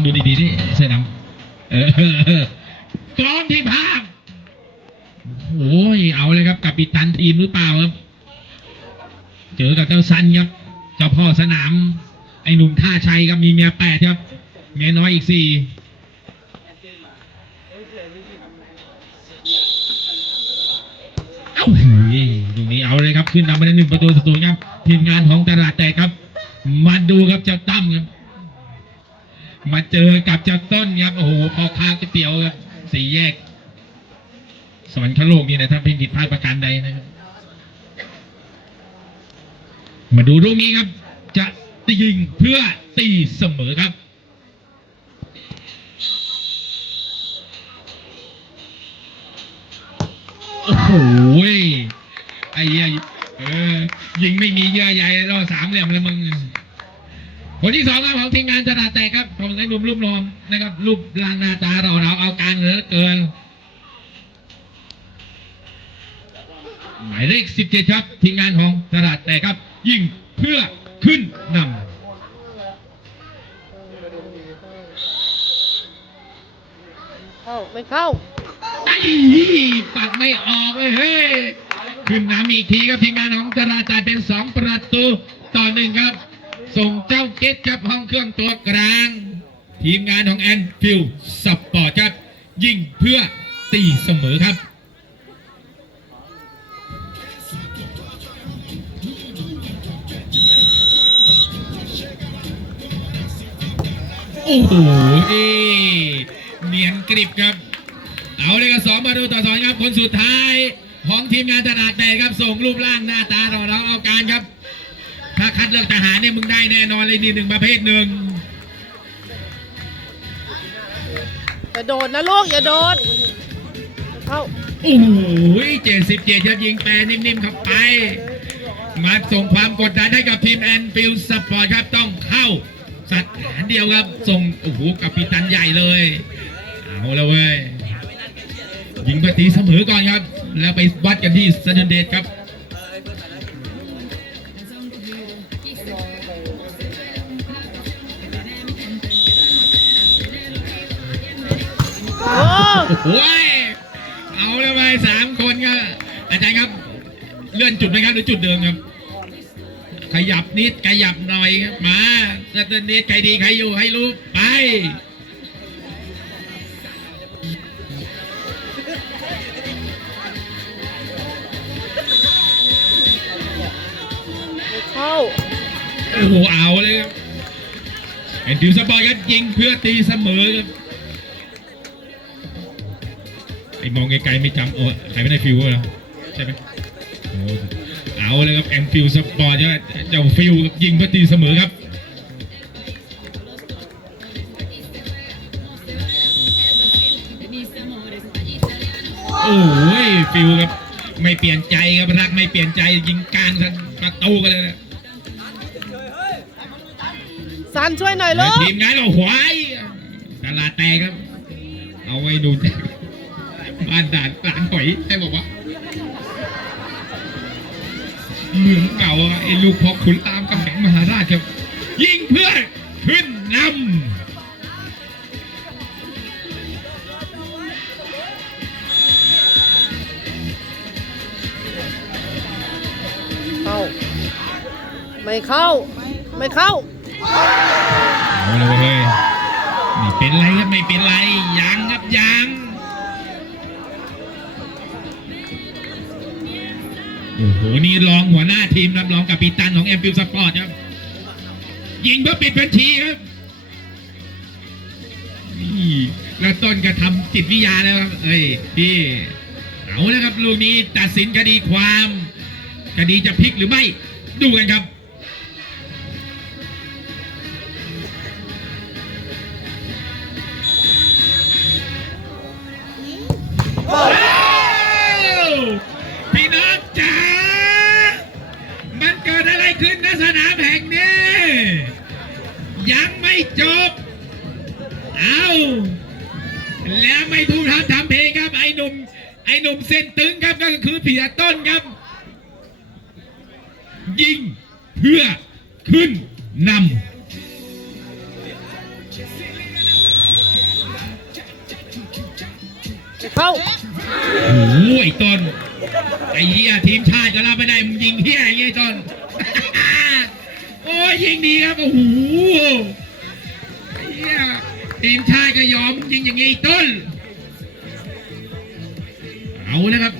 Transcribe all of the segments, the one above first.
องดูดีๆที่เสื้อดำเออกรองที่ภาพโอ้ยเอาเลยครับกับปิตันทีมหรือเปล่าครับ เจอกับเจ้าซันครับเจ้าพ่อสนาม ไอ้หนุ่มท่าชัยครับมีเมียแปดครับเมียน้อยอีกสี่เอ้าตรงนี้เอาเลยครับ ขึ้นนำมาได้หนึ่งประตูต่อศูนย์ครับ ทีมงานของตลาดแตกครับ มาดูครับเจ้าตั้มครับ มาเจอกับเจ้าต้นครับโอ้โหพอค้างก๋วยเตี๋ยวครับสี่แยก สวรรคโลกนี่นะถ้าเป็นผิดพลาดประการใดนะครับ มาดูลูกนี้ครับ จะยิงเพื่อตีเสมอครับโอ้โหไอ้เหี้ยเออยิงไม่มีเยื่อใยรอสามเหลี่ยมเลยมึง คนที่สองครับของทีมงานตลาดแตกครับของไอ้หนุ่มรูปรอมนะครับ รูปร่างหน้าตาเราเราเอาการเหลือเกินหมายเลขสิบเจ็ดครับ ทีมงานของตลาดแตกครับ ยิงเพื่อขึ้นนำเข้าไม่เข้าไอ้ปัดไม่ออกเลยเฮ้ยขึ้นนำอีกทีครับทีมงานของตลาดจ่ายเป็นสองประตูต่อหนึ่งครับ ส่งเจ้าเกตครับห้องเครื่องตัวกลาง ทีมงานของแอนฟิลสปอร์ตครับยิงเพื่อตีเสมอครับโอ้โหเนียนกริบครับ เอาเลยครับสองประตูต่อสองครับคนสุดท้าย ของทีมงานตลาดแตกครับส่งรูปร่างหน้าตาเราเราเอาการครับ ถ้าคัดเลือกทหารเนี่ยมึงได้แน่นอนเลยนี่หนึ่งประเภทหนึ่งอย่าโดดนะลูกอย่าโดดเข้าโอ้โหเจ็ดสิบเจ็ดครับยิงแปรนิ่มๆเข้าไป มาส่งความกดดันให้กับทีมแอนฟิลสปอร์ตครับต้องเข้าสัตว์หารเดียวครับ ส่งโอ้โหกับปีตันใหญ่เลย เอาแล้วเว้ยยิงไปตีเสมอก่อนครับ แล้วไปวัดกันที่สนันเดชครับ โอ้ยเอาแล้วไปสามคนครับอาจารย์ครับ เลื่อนจุดไหมครับหรือจุดเดิมครับ ขยับนิดขยับหน่อยครับมาสแตนเดชใครดีใครอยู่ให้รู้ไป โอ้โหเอาเลยครับเห็นดิวสปอร์ตครับยิงเพื่อตีเสมอครับไอ้มองไกลๆไม่จำโอ้ใครไม่ได้ฟิวเหรอใช่ไหมอ้เอาเลยครับแอนฟิลสปอร์ตเนี่ยเจ้าฟิวยิงเพื่อตีเสมอครับโอ้ยฟิวครับไม่เปลี่ยนใจครับรักไม่เปลี่ยนใจยิงกลางประตูกันเลยนะ ซันช่วยหน่อยลูกทีมงานเอาหวายตลาดแตกครับ เอาไว้ดูบ้านด่านหลานหอยใช่บอกว่าเหมืองเก่าอะไอ้ลูกพอขุนตามกำแพงมหาราชครับ ยิงเพื่อขึ้นนเข้า ไม่เข้า ไม่เข้าำ เอาเลยเว้ยไม่เป็นไรครับไม่เป็นไรยังครับยังโอ้โหนี่รองหัวหน้าทีมครับรองกับปีตันของแอมฟิลสปอร์ตครับ ยิงเพื่อปิดบัญชีครับนี่แล้วต้นก็ทำจิตวิทยาแล้วครับเอ้ยพี่เอาแล้วครับลูกนี้ตัดสินคดีความ คดีจะพลิกหรือไม่ดูกันครับ ขึ้นณสนามแห่งนี้ ยังไม่จบ เอาแล้วไม่ทุ่มทำทำเพลงครับไอ้หนุ่มไอ้หนุ่มเส้นตึงครับก็คือเผียต้นครับ ยิงเพื่อขึ้นนำเข้าโอ้ยต้นไอ้เหี้ยทีมชาติจะรับไม่ได้มึงยิงเหี้ยไอ้เหี้ยต้น โอ้ยยิงดีครับ โอ้โหไอ้เหี้ยทีมชาติก็ยอมมึงยิงอย่างงี้ไอ้ต้น เอาแล้วครับ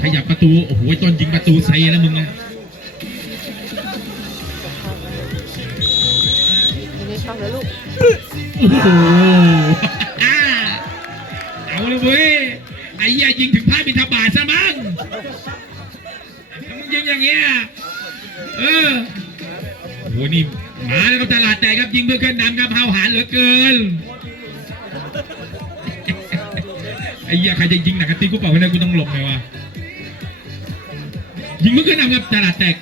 ขยับประตู โอ้โหไอ้ต้นยิงประตูใส่แล้วมึงนะยังไม่เข้าแล้วลูกโอ้โหอ่าเอาเลยเว้ยไอ้เหี้ยยิงถึงพระบิณฑบ อย่างเงี้ยเออโอ้โหนี่มาแล้วครับตลาดแตกครับยิงเพื่อขึ้นนำครับเฮาหาญเหลือเกินไอ้เหี้ยใครจะยิงหนักกระติกกูเปล่าไม่ได้กูต้องหลบไงวะยิงเพื่อขึ้นนำครับตลาดแตก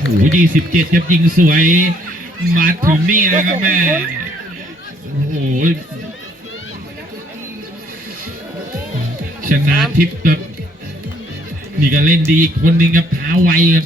โอ้โหยี่สิบเจ็ดครับยิงสวยมาถึงนี่นะครับแม่โอ้โห ชนะทิพย์ครับนี่ก็เล่นดีอีกคนหนึงครับเท้าไวครับ